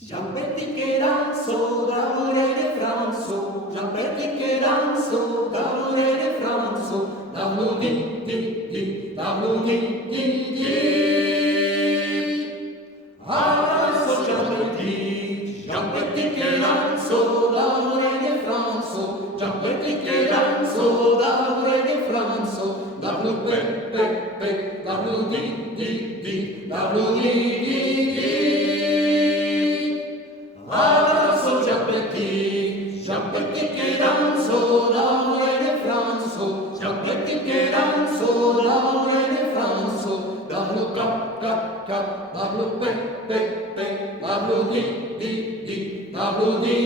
Giambetti che danzo, d'amore de Franzo, Giambetti che danzo, d'amore de Franzo, damlo damlo di. Adesso Giambetti, Giambetti che danzo, d'amore de Franzo, Giambetti che danzo, d'amore de Franzo, damlo damlo di, damlo di. Adesso Giambetti, Giambetti che danzo, d'amore de Franzo, Giambetti che danzo, d'amore de Franzo, damlo damlo damlo di, damlo di.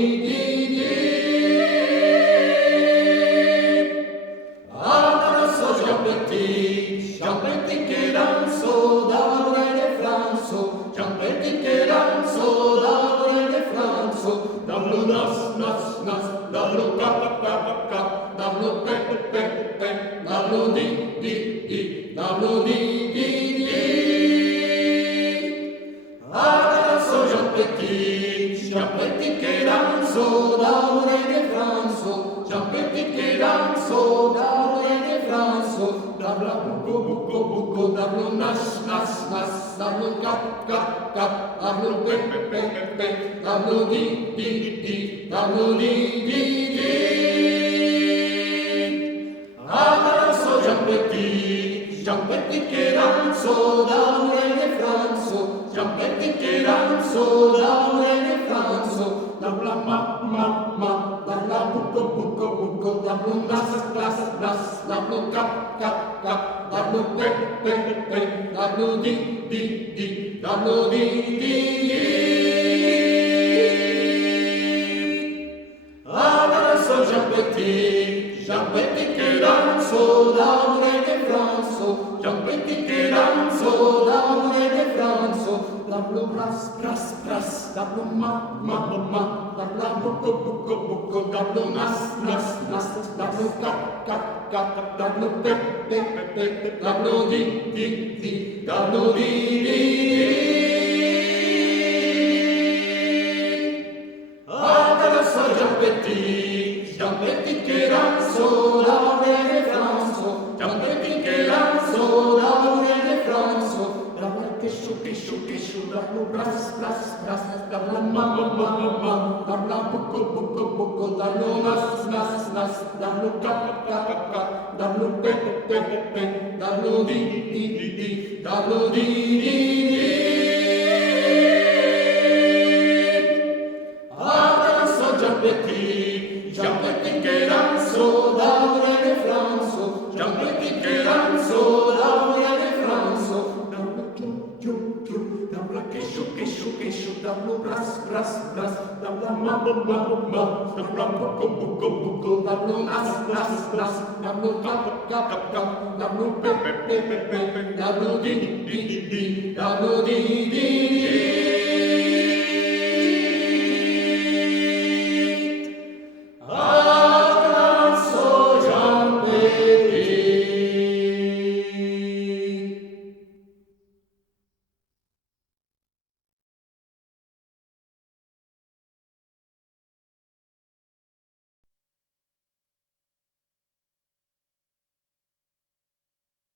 Adesso Giambetti, Giambetti che danzo, d'amore de Franzo, Giambetti che danzo, d'amore de Franzo, damlo damlo damlo damlo di, damlo di. Adesso Giambetti, Giambetti che danzo, d'amore de Franzo, Giambetti che danzo, d'amore de Franzo, dabla buco, dablo nas, dablo cap, dablo dablo di, dablo di. Adesso Giambetti, Giambetti che danzo, d'amore de Franzo, Giambetti che danzo, d'amore de Franzo, dabla dabla buco, dablo nas, dablo cap, dablo dablo di, dablo di. Adesso Giambetti, Giambetti che danzo, d'amore de Franzo, Giambetti che danzo, d'amore de Franzo, dablo bras, dablo dablo buco, dablo nas, dablo cap, dablo dablo di, dablo di. Adesso Giambetti, Giambetti che danzo, d'amore de Franzo, Giambetti che danzo, d'amore de Franzo, dabla che dablo bras, dabla dabla buco, dablo nas, dablo cap, dablo dablo di, dablo di. Adesso Giambetti, Giambetti che danzo, d'amore de Franzo, Giambetti che danzo, d'amore de Franzo, dabla dabla che dablo bras, dabla dabla buco, dablo nas, dablo cap, dablo dablo di,